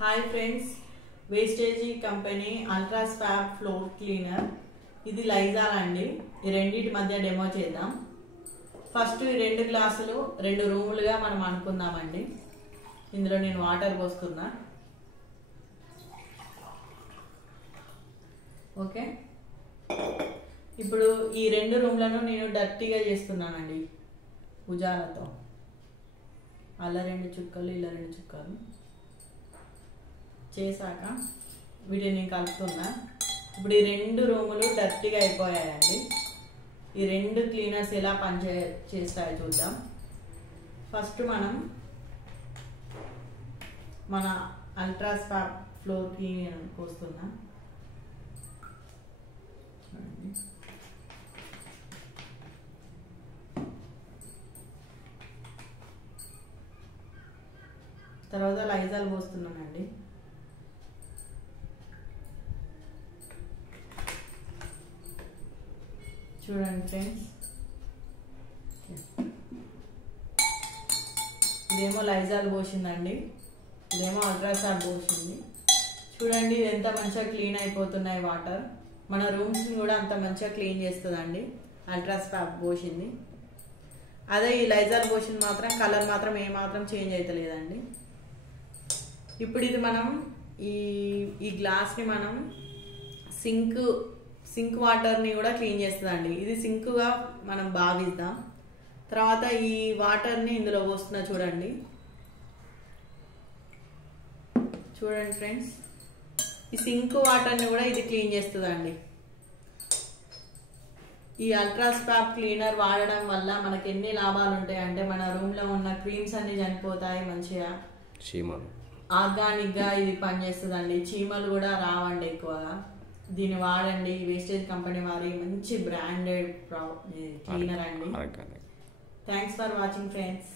Hi friends, వేస్టేజీ company ultra swab floor cleaner. ఇది Lysol అండి. ఈ రెండింటి మధ్య డెమో చేద్దాం. ఫస్ట్ ఈ 2 గ్లాసులు 2 రూములుగా మనం అనుకుందామండి. ఇందులో నేను వాటర్ పోస్తున్నా. ఓకే, ఇప్పుడు ఈ 2 రూమ్లను నేను డర్టీగా చేస్తున్నానండి భుజాలతో. అలా 2 చుక్కలు, ఇలా 2 చుక్కలు చేశాక వీటిని కలుపుతున్నా. ఇప్పుడు ఈ 2 రూములు డర్టీగా అయిపోయాయండి. ఈ 2 క్లీనర్స్ ఎలా చేస్తాయో చూద్దాం. ఫస్ట్ మనం మన అల్ట్రా స్వాబ్ ఫ్లోర్ క్లీనర్ పోస్తున్నాం. తర్వాత లైజాల్ పోస్తున్నానండి. చూడండి ఫ్రెండ్స్, ఇదేమో లైజాల్ పోసిందండి, ఇదేమో అల్ట్రా స్వాబ్ పోసింది. చూడండి ఎంత మంచిగా క్లీన్ అయిపోతున్నాయి వాటర్. మన రూమ్స్ని కూడా అంత మంచిగా క్లీన్ చేస్తుందండి అల్ట్రా స్వాబ్ పోసింది. అదే ఈ లైజాల్ పోసింది మాత్రం కలర్ మాత్రం ఏమాత్రం చేంజ్ అవుతలేదండి. ఇప్పుడు ఇది మనం ఈ గ్లాస్ని మనం సింక్ వాటర్ని కూడా క్లీన్ చేస్తుందండి. ఇది సింక్గా మనం భావిద్దాం. తర్వాత ఈ వాటర్ని ఇందులో పోస్తున్నా. చూడండి ఫ్రెండ్స్, ఈ సింక్ వాటర్ని కూడా ఇది క్లీన్ చేస్తుందండి. ఈ అల్ట్రా స్వాబ్ క్లీనర్ వాడడం వల్ల మనకి ఎన్ని లాభాలు ఉంటాయి అంటే, మన రూమ్లో ఉన్న క్రీమ్స్ అన్ని చనిపోతాయి, మంచిగా ఆర్గానిక్గా ఇది పనిచేస్తుందండి. చీమలు కూడా రావండి ఎక్కువగా. దీన్ని వాడండి. వేస్టేజ్ కంపెనీ వారి మంచి బ్రాండెడ్ క్లీనర్ అండి. Thanks for watching friends.